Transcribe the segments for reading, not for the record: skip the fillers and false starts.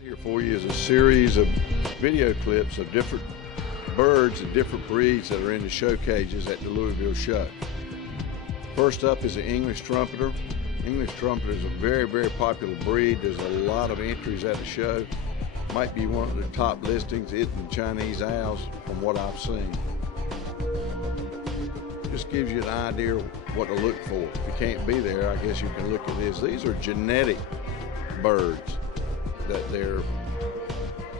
Here for you is a series of video clips of different birds and different breeds that are in the show cages at the Louisville show. First up is the English Trumpeter. English Trumpeter is a very, very popular breed. There's a lot of entries at the show. Might be one of the top listings, it and Chinese owls, from what I've seen. Just gives you an idea of what to look for. If you can't be there, I guess you can look at this. These are genetic birds that they're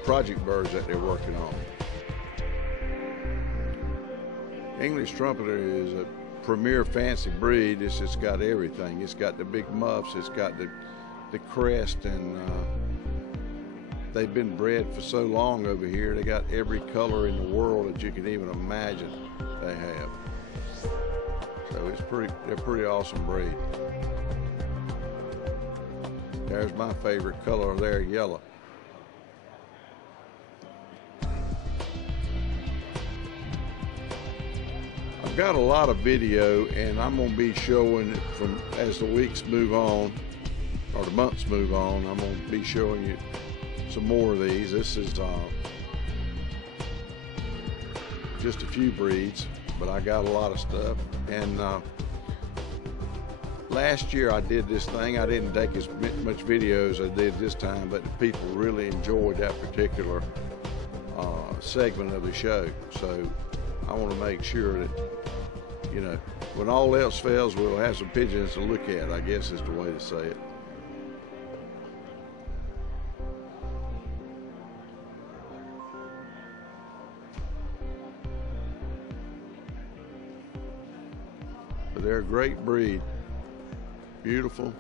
project birds that they're working on. English Trumpeter is a premier fancy breed. It's just got everything. It's got the big muffs, it's got the crest, and they've been bred for so long over here. They got every color in the world that you can even imagine they have. So they're pretty awesome breed. There's my favorite color there, yellow. I've got a lot of video, and I'm going to be showing it from as the weeks move on, or the months move on. I'm going to be showing you some more of these. This is just a few breeds, but I got a lot of stuff. And last year I did this thing. I didn't take as much video as I did this time, but the people really enjoyed that particular segment of the show. So I want to make sure that, you know, when all else fails, we'll have some pigeons to look at, I guess is the way to say it. But they're a great breed. Beautiful.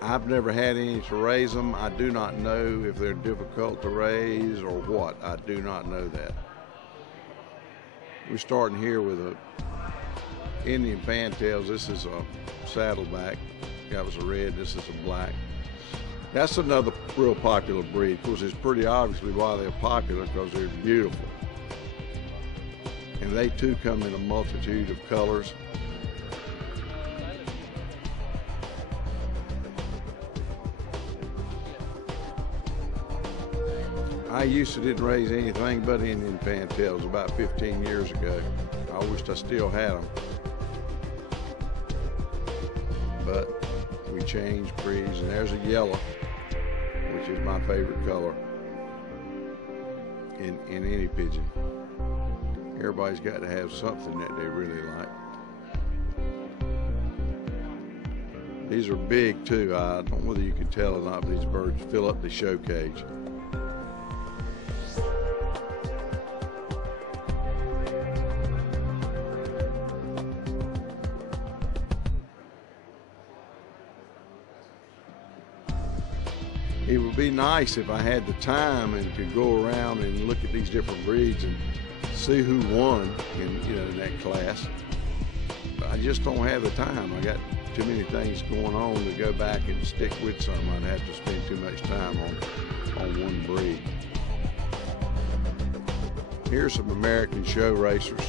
I've never had any to raise them. I do not know if they're difficult to raise or what. I do not know that. We're starting here with a Indian Fantails. This is a saddleback. That was a red. This is a black. That's another real popular breed. Of course, it's pretty obviously why they're popular, because they're beautiful. And they too come in a multitude of colors. I didn't raise anything but Indian Fantails about 15 years ago. I wished I still had them. But we changed breeds, and there's a yellow, which is my favorite color in any pigeon. Everybody's got to have something that they really like. These are big too. I don't know whether you can tell or not, but these birds fill up the show cage. It would be nice if I had the time and could go around and look at these different breeds and see who won in that class. But I just don't have the time. I got too many things going on to go back and stick with something. I'd have to spend too much time on one breed. Here's some American show racers.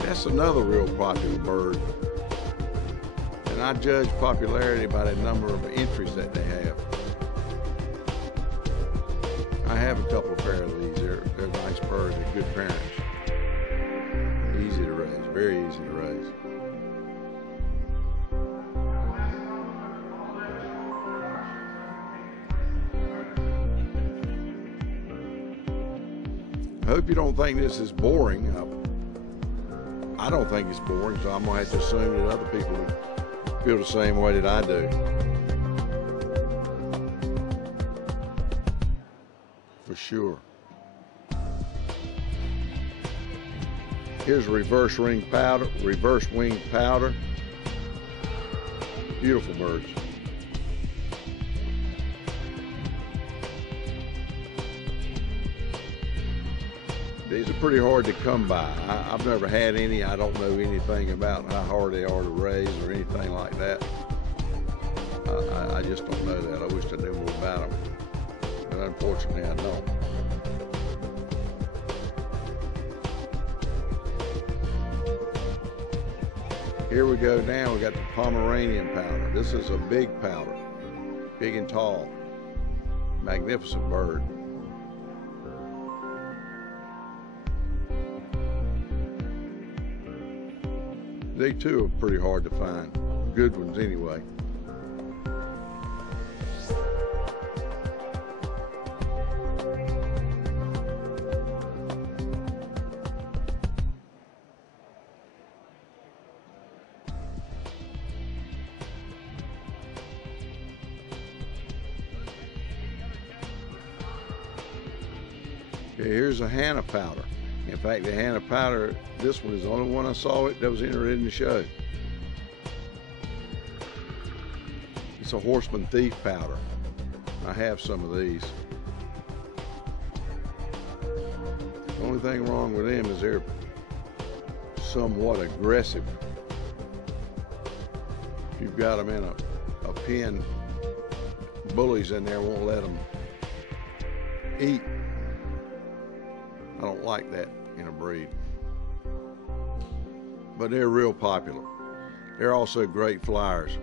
That's another real popular bird. And I judge popularity by the number of entries that they have. I have a couple of pair of these. They're nice birds. They're good parents. Easy to raise. Very easy to raise. I hope you don't think this is boring. I don't think it's boring, so I'm going to have to assume that other people feel the same way that I do. For sure. Here's a reverse winged powder. Beautiful birds. These are pretty hard to come by. I've never had any. I don't know anything about how hard they are to raise or anything like that. I just don't know that. I wish I knew more about them. But unfortunately, I don't. Here we go now. We got the Pomeranian powder. This is a big powder. big and tall. Magnificent bird. They too are pretty hard to find. Good ones anyway. Okay, here's a Hana Pouter. In fact, the Hana Pouter, this one is the only one I saw that was entered in the show. It's a horseman thief powder. I have some of these. The only thing wrong with them is they're somewhat aggressive. If you've got them in a pen, bullies in there won't let them eat. I don't like that in a breed. But they're real popular. They're also great flyers.